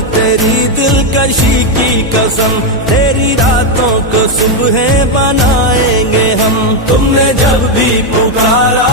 तेरी दिलकशी की कसम, तेरी रातों को सुबह बनाएंगे हम। तुमने जब भी पुकारा